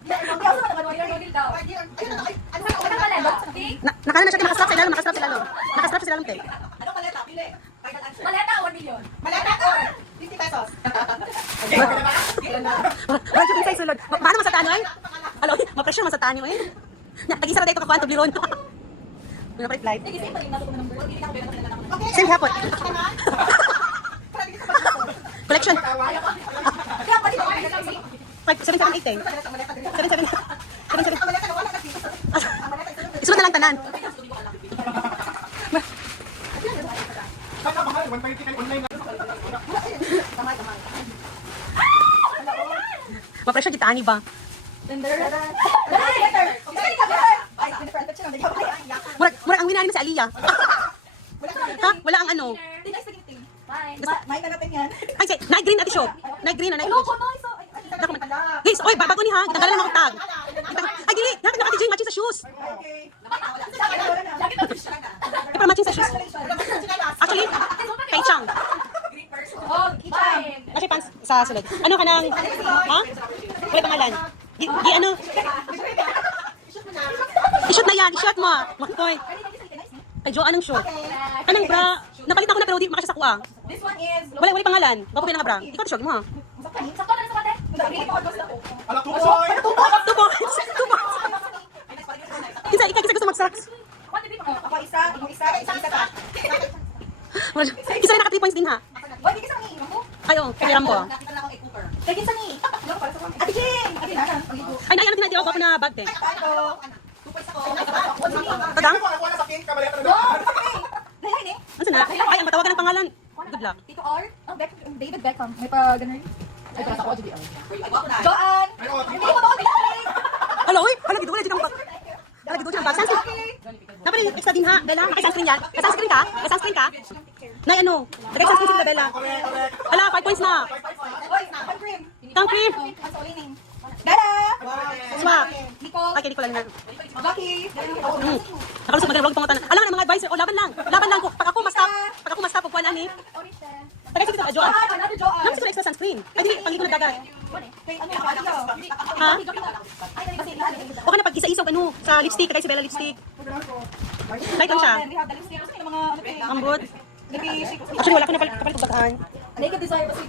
Nakano na siya, nakastrap sa ilalim, nakastrap sa ilalim. Nakastrap sa ilalim, te. Ano maleta? Pili. Final answer. Maleta, 1 million. Maleta or 50 pesos. Wala siya pinsay sulod. Paano man sa tanoy? Alo, ma-pressure man sa tanoy. Tag-isa na dito kakuan to bliron. Ano pa reply? Okay. Same hapon. Collection. 778 eh. 77. Isunod na lang tanan. Ma-pressure kita ani ba? Murag ang winari mo si Aliyah. Ha? Wala ang ano. May natin yan. Ay, say, night green ati shop. Night green na night. Dako man. Guys, oy, babago ni ha. Kitanggalan ng mga tag. Ay, dili. Dapat nakati Jane matching sa shoes. Okay. Ay, para matching sa shoes. Actually, kay Chang. Kasi pants sa sulod. Ano ka nang, ha? Wala pangalan. Di ano? I-shoot na yan. I-shoot mo. 1 point. Kay Jo, anong shoot? Anong bra? Napalitan ko na pero di makasya sa kuha. This one is Wala pangalan. Bako pinaka bra. Ikaw to shoot mo ha. Sakto na sa kate. Ala, 2 points! 2 points. 2 points. Isa gusto mag-socks. Ako isa, yung isa ka. Isa rin naka 3 points din ha. Why di ka sa mga iinom mo? Ayo, kay Rambo. Nakita lang ako i-cooper. Kaya kinsa ni? Ate Jing! Ate Nanan. Ay, nayan natin natin ako na bag te. Ito. 2 points ako. Tagang? Ako na sa king, kamaleta na doon. Lahat eh. Ano na? Ay, ang matawagan ng pangalan. Good luck. Tito R. David Beckham. May pa ganun. Ay, para sa ako, JBR. Joanne! Hindi mo ba ako pinakalit? Alo, uy! Alo, gito wala dito ang bag. Alo, gito ang bag. Sunscreen. Dapat yung extra din ha. Bella, naka-sunscreen yan. Naka-sunscreen ka? Naka-sunscreen ka? Nay, ano? Naka-sunscreen sila, Bella. Ala, 5 points na. Oy, ang cream. Tang cream. Ang sa name. Bella! Swak. Nicole. Ay, hindi ko lang na. Jackie. Nakalusot mag-vlog pangutan. Alam na mga advisor. O, laban lang. Laban lang ko. Pag ako ma-stop, pag kuha lang eh. Tagay sige sa Joan. Another Joanne. Naman siguro extra sunscreen. Ay, di, pang-iko na dagat. Kay ano, Aliyah. Ha? Ay, kasi lahat. O ka na pag-isa-isa ano, sa lipstick. Tagay si Bella lipstick. Light lang siya. We have the lipstick. Kasi mga ano kay Ambot. Lipstick. Actually, wala ko na kapalit ng bataan. Naked desire ba sige?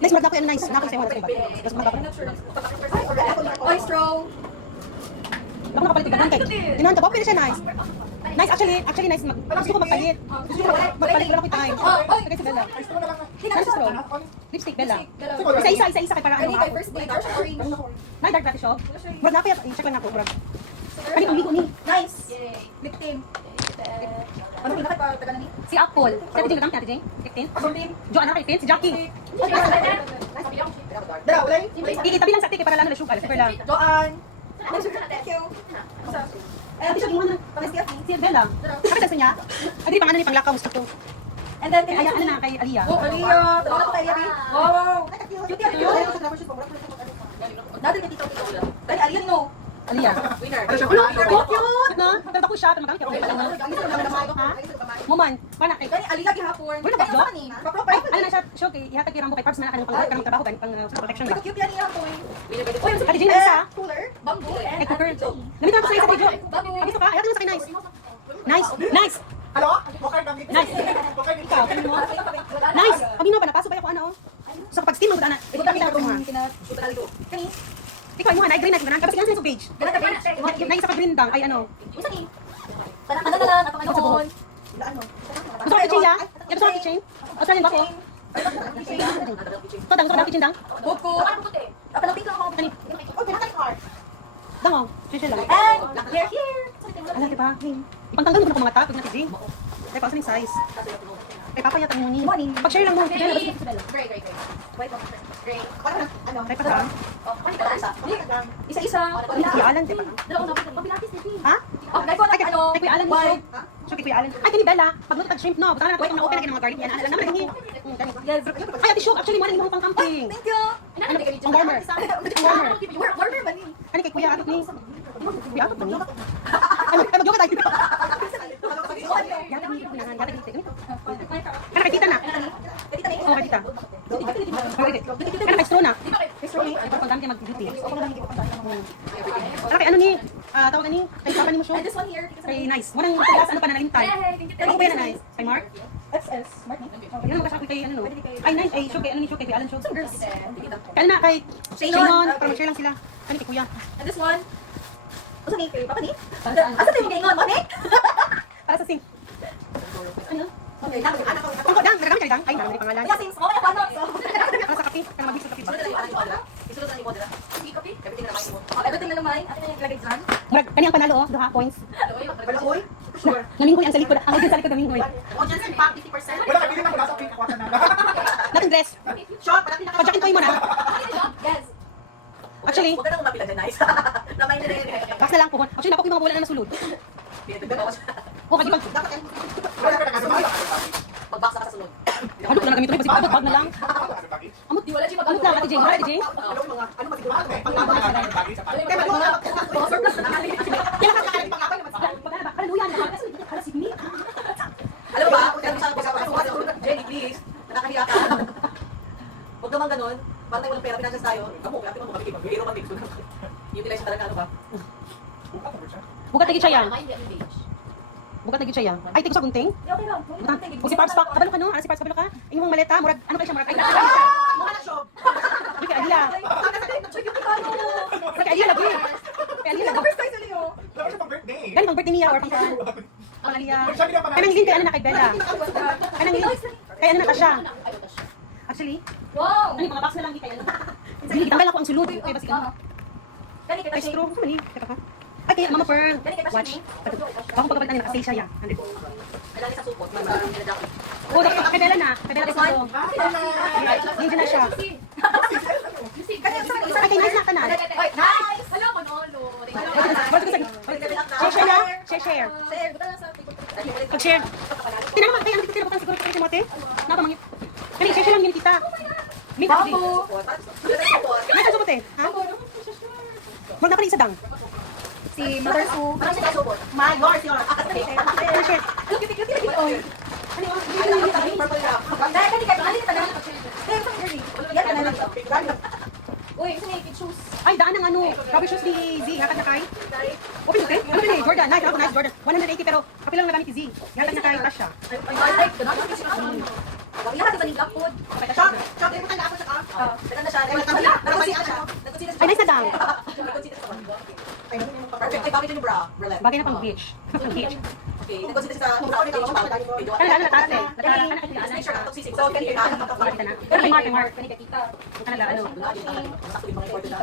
Nice, magda ko yan. Nice. Nakapag sa'yo. Mas magda ko. Oy, straw. Ako nakapalit ng bataan kay. Dinanta ba? Okay na siya nice. Nice, actually nice. Gusto ko magpalit. Gusto ko magpalit. Wala ko time. Tagay si Bella. Nice straw. Lipstick, Bella. Isa-isa kay para ano. Kay first day, dark orange. Nice, dark natin siya. Wag na kaya. Check lang ako. Ay, umigo ni. Nice. Lip tint. Ano pinaka pa taga ni? Si Apple. Si Ate Jing, Ate Jing. 15. Something. Joanna kay 15. Si Jackie. Dara, ulay. Ikitabi lang sa ate para lang na sugar. Super lang. Joanne. Thank you. Ate siya ginawa na. Si Bella. Kapit sa niya. Adi pang ano ni panglakaw gusto ko. And then, Ay, ano na kay Aliyah. Oh, Aliyah. Tawag ko kay Aliyah. Wow. Cute yan. Dati kay Tito. Dahil Aliyah, no? Aliyah. Winner. Cute na. Pero ako siya. Magamit ako. Ha? Muman. Pana kay. Dahil Aliyah gihapon. Wala ba, Jo? Paproper. Ano na siya? Show kay ihatag kay Rambo kay Parbs na kanang trabaho pang protection ba. Cute yan ihapon. Oy, Ate Jing isa. Cooler. Bamboo. Ay, cooker. Gamitan ko sa isa video. Ay, gusto ka? Ayaw mo sa akin nice. Nice. Nice. Hello? Okay, gamit. Nice. Ikaw, kanino mo? Nice. Kami na pa napasok ba ako ano? So kapag steam mo ana. Ito kami dapat mo. Kani. Ikaw mo na green na green. Kapag yan sa page. Na isa ka green dang ay ano. Tanang na lang at panginoon. Gusto ko kitchen ya? Gusto ko kitchen? Australian ba ko? Ito dang, gusto ko kitchen dang? Buko. Apa lang lang ako. Kani. Oh, pinaka card. Dango. Chill lang. And we're here. Ala diba? Ipangtanggal mo na ko mga tag na kitchen. Ay pa sa size. Ay papa yata mo ni. Pag-share lang mo. Great. White one. Great. Ano? Ay pa sa. Isa-isa. Kuya Alan, diba? Ha? Oh, dahil ko na ano. Ay, Kuya Alan, White. so kay Kuya Alan. Ay, kini Bella. Pag tag shrimp, no. Basta na natin na open na mga garlic yan. Alam naman hindi. Ay, ati show. Actually, mo na pang camping. Thank you. Ano? Pang warmer. Pang warmer. Warmer ba ni? Ano kay Kuya Atot ni? Kuya Atot ba ni? Ano? Ay, mag-yoga tayo. Yata ni. Yata ni. Ano kay tita na? Oo, kay tita. Ano kay straw na? Straw ni? gamit yung mag-beauty. Para kay ano ni, tawag ni, kay papa ni mo show. And this one here, Kay Nice. Mo nang tugas ano pa na lintay. Ano ba yan na Nice? Kay Mark? XS. Mark me. Yan mo kasi kay ano no. Ay Nice, ay show kay ano ni show kay Alan show. Some girls. Kaya na kay Shannon. Shannon, para mag-share lang sila. Ano kay Kuya? And this one. Asa ni? Kay Papa ni? Asa tayo mga ingon? Mami? Para sa sing. Ano? Okay, anak ko. Tungkol dang, nagagamit kay dang. Ay, nagagamit pangalan. Yeah, since mga paano. Para sa kape, para mag-mix sa kape ba? Everything na naman. Atin na yung lagay dyan. Murag kani ang panalo oh, duha points. Oy, Naminggoy ang sa likod. Ang sa likod naminggoy. wala ka bilhin ako nasa pink ako na. Nating dress. Shot, pala pinaka. Padyakin ko mo na. Yes. Actually, Huwag ka nang umapila dyan, nice. Namay na rin. bas na lang po. Actually, napok yung mga bola na nasulod. Oh, kadi bang. Wala ka nakasama. Magbaksa ka sa sunod. Ano ko na gamit ulit kasi pagod na lang. Amot di wala Amot lang ati Jing. Wala ati Jing. Ano masigurado kay panglaban sa bagay sa bagay. Kaya kakakalit pa kapag naman. Hallelujah. Hala si Bini. Alam mo ba, kung sabi sa Jenny, please, nakakahiya ka. Huwag naman ganun. Parang tayo walang pera, pinansyas tayo. Kamu, kaya tingnan mo kami, biro kami. Utilize talaga, ano ba? Bukat lagi siya yan. Bukat lagi siya yan. Ay, tigos sa gunting. Okay lang. O si Parps pa. Kabalo ka no? Ano si Parps kabalo ka? Yung maleta, murag ano kay siya murag. Ay, Mukha na shop. kay Alila. Kay Alila lagi. Kay Alila lagi. First time sa Leo. Dapat siya pang birthday. Gani bang birthday niya or pang Ang Alila. Kanang link kay ano na kay Bella. Kanang link. Kay ano na ka siya. Actually, Wow. ano mga box na lang kay ano. Dili kitanggal ako ang sulod. Kay basi ka. Kani kita Kay siya. straw. Ano ni? Teka ka. Ay, kaya Mama Pearl. Watch. Ako pagkabalit na nakasay siya yan. Kailangan sa support, may maraming nilagay. Oh, kay Bella na. Kay Bella kasi ito. Hindi na siya. Ay, kay Nice na tanan. Ay, nice. Hello, Manolo. Share ya. Share. Share. Buta lang sa TikTok. Pag-share. Tingnan naman, kaya ang dito butang siguro kay Mote. Napa mangit. Kani share lang yun kita. Meet up. Babu. Nasa sa Mote. Ha? Wag na pa rin isa dang. Si Mother Sue. Parang siya support. My yours, yours. Share, share. Look, cute. Oy. Ano yung purple wrap? Dahil kani kay ali tanan. Dahil sa journey. Yan tanan. Uy, isa ni kid shoes. Ay, daan ng ano. Rubber shoes ni Z. Hatag na kay. Open okay? Ano rin eh? Jordan. Nice. Ako nice Jordan. 180 pero kapila lang nagamit ni Z. Hatag na kay Tasha. Ay, ganun kasi kasi. Lahat sa ni food. Okay, Tasha. Shot, ay mukha na ako sa ka. Dagan na siya. Nagkasita siya. Ay, nice na dang. Perfect. Ay, bakit yung bra? Bralette. Bagay na pang beach. Pang beach. Okay. Nag-consider sa bra. Ano na natate? Make sure na toxic. So, ganito ka. Bakit na? Pero kay Mark, kay Mark. Kani kay tita. Ano ano? Sakto yung mga important na.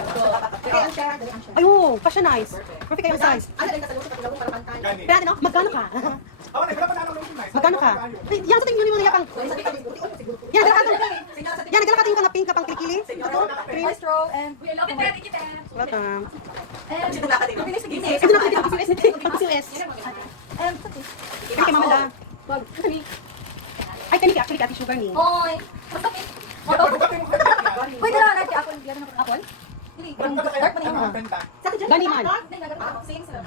Kaya ang share, dali ang share. Ay, oh, pa siya nice. Perfect kayo size. Ano din kasalusin sa tulong para pantay. Pero natin, no? Magkano ka? Oh, wala pa na ako nice. Magkano ka? Ay, yan sa tingin mo yung yakang. Yan, nagkala ka. Yan, nagkala ka yung pink ka pang kilikili. Ice straw and We love it, kita. Welcome. and Sino na ka dito? bilis sige. Ito na pwede PCOS. PCOS. And Kaya kay Mama da. Ay, kani actually kati sugar ni. Oy. Basta mi. Pwede na natin ako diyan na. Apple? Dili, dark man yung. Sa akin Gani man. Same sila.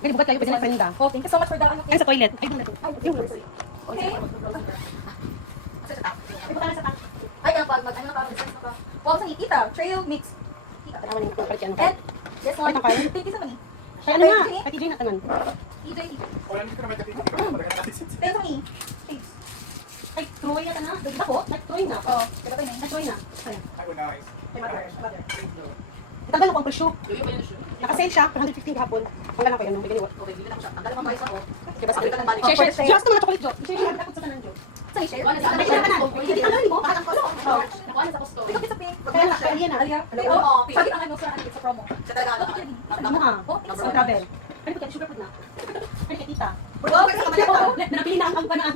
Gani bukat kayo pwede na friend da. Oh, thank you so much for that. Yan sa toilet. Ay, doon na to. Yung Okay. Ay, buka na sa tank. Ay, ano pa, ano na pa, business na pa. Wow, sa tita, trail mix. Tita. Tanawan yung palit yan. And this one, Ay, takay. thank you so much. Ay, ano nga? Ay, TJ na tanan. EJ, Wala dito naman kasi. thank you so much. Thanks. Ay, Troy na tanan. Ako, nag-Troy na. Oh, diba tayo na yun? Nag-Troy na. Ay, Ay, nice. Tanggal ko ang presyo. Naka-sale siya, 115 kahapon. Tanggal ko yan, no? Bigyan niyo. Okay, bili na ko siya. Tanggalin mo ang mais ako. Diba sa Balik ka ng balik. Share, share. Just naman na chocolate, Jo. Share, share. Takot sa tanan, Jo. Say, share. Ay, share na tanan. Hindi, tanggalin mo. Parang ko. Nakuha na sa gusto. Ikaw sa pink. Kaya na, kaya na. Alia. Oo, oo. Sabi ang ano sa sa promo. Siya talaga, ano? Ano mo ha? Sa travel. Ano ba sugar food na? Ano kay tita? Wow, kasi kamali ako. Napili na ang panaan.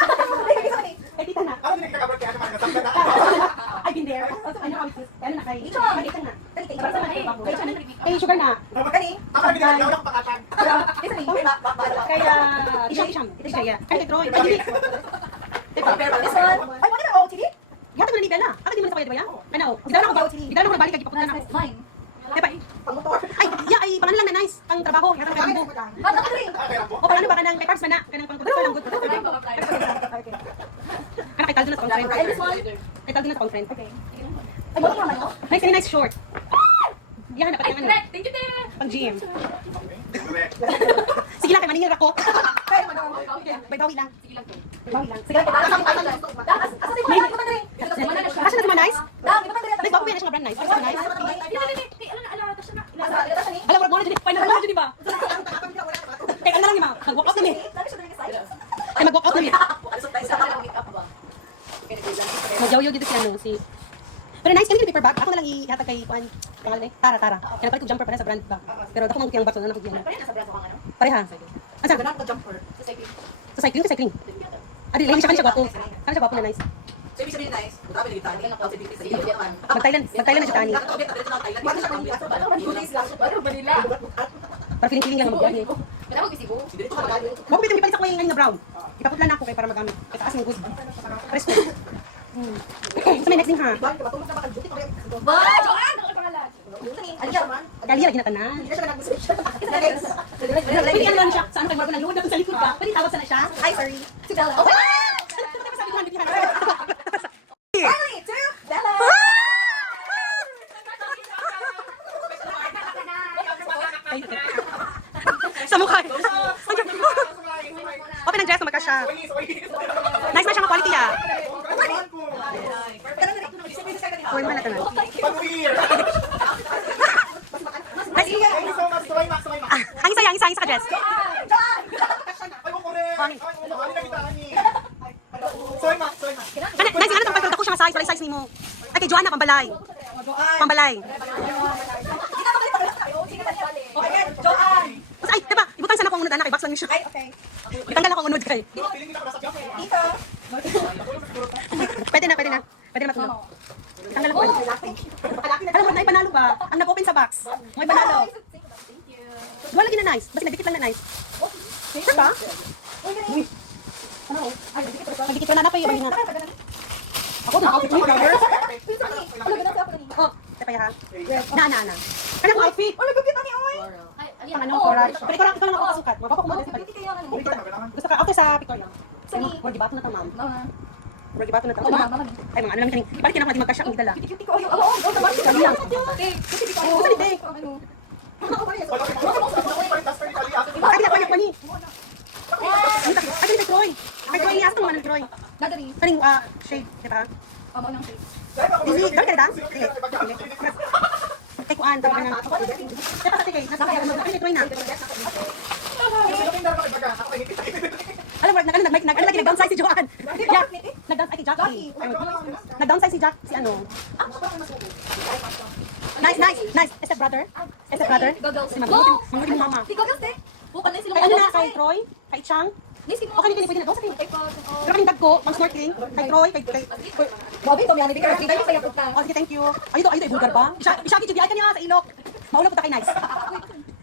Kay tita na. Ano din nakakabot kaya naman nasaktan na. I've been there. Ano ka sis? Ano na kay? Ito nga. Kay tita na. Kani kay Para sa Iba. mga bago. Kay sugar na. Kani. Ako na binigyan ako ng pakatag. Isa ni. Kay Isham. Isham. Kay Troy. Kay Dili. This one. Ay, wala na. Oh, TV? Yata mo na ni Bella. Ako di mo na sa kaya diba? Ano? Gidala ko ba? Gidala ko na balik kay papunta na ako. Mine. Diba? Ay, ay, pangalan lang na nice. Ang trabaho. Yata kay Ambo. Ah, nakadiri. Okay lang po. O paano ba kanang kay Parks man na? Kanang pang pagkakal ang good. Okay. Ano kay Taldo na sa friend. And this one? Kay tawag din na akong friend. Okay. Ay, bakit naman ako? Nice, very nice short. Yan, dapat Ay, yung ano. correct. Thank you, te. Pang GM. Correct. Sige lang, kay maningil ako. Ay, madam. May bawi lang. Sige lang, te. May bawi lang. Sige, asa si Manay? Manay. Asa na si Manay? Dang, di ba Manay? Nice, bago yan na siya nga brand nice. Asa Nice? Hindi, alam na, siya na. Alam mo, mo na dyan. Final mo na dyan, di ba? Kaya ano lang ni ma. Mag-walk out na mi. Ay, mag-walk out na mi. Alisot tayo sa Magyaw-yaw dito si ano, si... Pero nice, kanina yung paper bag. Ako na lang ihatag kay Juan. Pangalan eh. Tara. Kaya napalit ko jumper pa na sa brand bag. Pero ako mang yung bag, so na nakikita. Pareha. Asa? Sa cycling. Adi, lagi siya kanina siya gwapo. Kanina siya gwapo na nice. So, ibig sabihin nice, grabe na gitani. Sa iyo, yan. Mag-Thailand na siya tani. Nakatawag ka, diretso na Thailand. Bakit siya Thailand? Ano ba nila? Para feeling lang mag-vlog eh. Kaya mo isibo. Diretso na Thailand. Huwag ko pwede ipalit sa kuya ngayon na brown. Ipaputla na ako kay para magamit. Kaya taas ng good. Presto. So may next thing ha. Ba, Joanne! Ano ang pangalan? Kali lagi na tanan. Pwede ano lang siya. Sa ano kay Marco nanood na sa likod ba? Pwede tawag sana siya. Hi, sorry. Si Bella. Oh, sabi ko lang bibigyan. Finally, to Bella. Sa mukha. Open ang dress, magka siya. Nice na siya nga quality ah. Uy, mahal na tanan. Ay, ang isa ka dress. Nice ano tong pagkakako siya nga size, wala size nimo. Ay kay Joanna pambalay. Pambalay. Ay, diba? Ibutang sana ko ang unod anak, i-box lang niyo siya. Ay, okay. Itanggal ako ang unod kay. Ito. Pwede na matulog. Itanggal ako. Alam mo na ipanalo ba? Ang nag-open sa box. May panalo. Wala lagi na nice. Basta nagdikit lang na nice. Sure ba? Nagdikit ko na napay yung nga. Ako na outfit mo, brother. Oh, tapay ha. Na. Kaya ko outfit. Oh, nagupit na ni Oy. Pang ano, coral. Pero ikaw lang ako kasukat. Mapapako mo. Hindi kayo ano. Gusto ka, auto sa Victoria. Sani. Wag gibato na tamam. Mama. Wag gibato na Oh, tamam. mama. Ay mga ano lang kini. Ipalit ka na natin magkasya ang dala. Cutie ko. Oo, tabas. Dali lang. Ano? Ay, pinapalit pa ni. Ay, kay Troy. Kay Troy, asa mo man Troy. Dadari. Kaning shade, di ba? Mama nang shade. Easy, dami ka na? Kay Kuan, tama na. Kaya pa kay, nasa kay Troy na. Alam mo, nag-downsize si Joanne. Yeah, nag-downsize si Jackie. Nag-downsize si Jack, si ano. Nice. Step brother. Si Mama. Mangulit mo mama. Di ko gaste. Bukan na sila. Kay ano na, kay Troy, kay Chang. Nisi mo. O kanina pwede na daw sa tingin. Pero kaning dag ko, pang snorkeling, kay Troy, kay Bobby, to miyani. Bigay kayo sa yapot ka. Oh, sige, thank you. Ay, ito, bulgar ba? Isaki, GBI ka niya sa ilok. Maulog po ta kay Nice.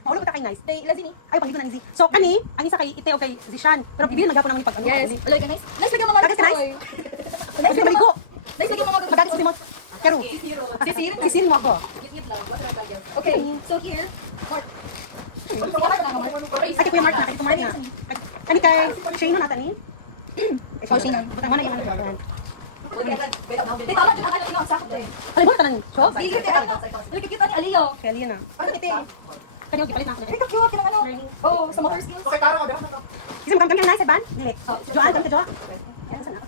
Maulog po ta kay Nice. Tay, lazini. Ay, pangito na ni Z. So, kani, ang isa kay Ite o kay Zishan. Pero bibili magapon naman yung pag ano. Yes. Aloy ka nice. Nice lagi mga Tagas ka nice? Oy. Nice, maligo. Nice lagi mga Magalit si Simon. Kero. Sisil mo ako. Okay, so here. Mark. Ay, kay Kuya Mark na, kay Kuya Mark na. Kani kay Shane na natin ni. Oh, Shane na. Butang mo na yung ano. Tay, tama dyan. Ano yung sakot eh. Alam mo, tanan. So, Di kaya ano. Dali kita ni Aliyo. kaya liyan na. Ano ite? Kani, okay, palit na ako na. Ay, cute. Kinang ano. Oh, sa motor skills. Kasi mo kami nice, Evan? Dili. Joanne, kami ka Jo. Yan, sana.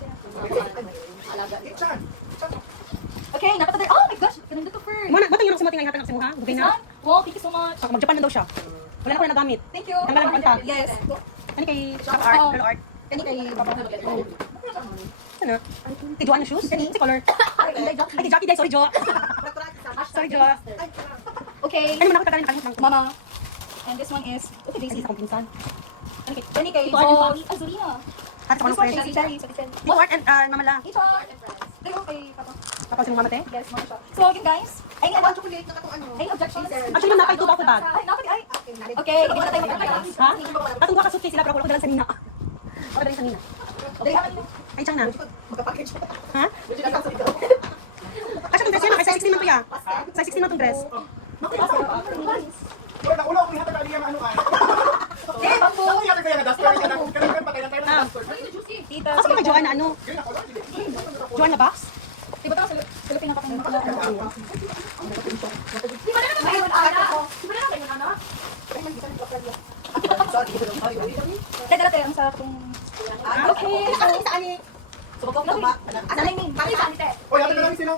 Okay, napatay. Oh my gosh. Ganun dito first. Mo na, batang yung sumoting ang hatang sa ha? Gugay na. Wow, thank you so much. Ako mag-Japan na daw siya. Wala na ko na nagamit. Thank you. Tanggalan ng kanta. Yes. Kani kay Shop Art, Color Art. Kani kay Papa. Ano? Kay Joanne yung shoes? Kani, si Color. Ay, kay Jackie day, sorry Jo. Sorry Jo. Okay. Ano mo na ako tagalin nakalimut lang. Mama. And this one is okay, Ay, Daisy. sa kong pinsan. Kani kay Ito, ano Zoe. Azurina. At sa This kanong one friend. kay Cherry. Sa Chen. Ito Art and Mama La. Ito. Ito kay Papa. Kapag si Mama Te. Yes, mama siya. So, again guys. Ay, ano chocolate na katong ano? Ay, objections. Actually, ma'am, napay 2,000 bag. Ay, napay ay. Okay, hindi na tayo mag-relax. Ha? Atong duha ka suitcase sila, pero wala ko dalang sa Nina. Wala dalang sa Nina. Okay, haman mo. Ay, Chang na. Ha? Kasi itong dress yun, size 16 man to ya. Size 16 man itong dress. Eh, bambo. Tita. Kasi kay Joanne na ano. Joanna Box? Diba ito, silupin ako ng mga. Di ba na naman kayo ana? Di ba na naman kayo ana? Sorry. Teka natin, ang sarap kong... Okay. Ano sa ani? Subok ko ba? Asa na yung Mami sa anite. Uy, ano na lang sila?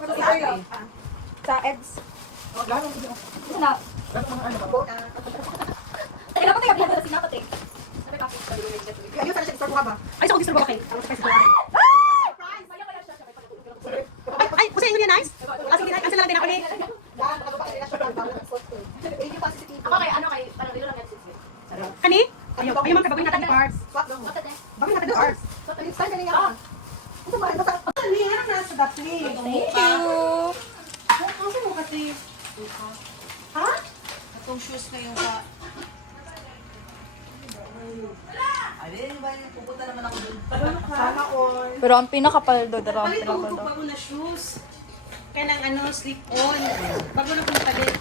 sa eggs. Lalo ko sila. Ito na. Lalo mga ano ba? Teka dapat tayo, bihan na sinapot eh. Sabi pa. Ayun, sana siya store buka ba? Ay, sa office ba kay? Ay, kasi yun yan, nice? Ah, sige, cancel lang din ako ni. Ako kay ano kay parang rilo lang Netflix. Kani? Ayaw, ayaw man, bagay natin ni Parks. Bakit eh? Bagay natin ni Parks. Thank you. Kasi mo kasi. Ha? Itong shoes na yung sa... Ay, ba yun? Pupunta naman ako dun. Sana all. Pero ang pinakapaldo, ang Palit ko pinakapaldo. bago na shoes. Kaya ng ano, slip on. Bago na kong palit.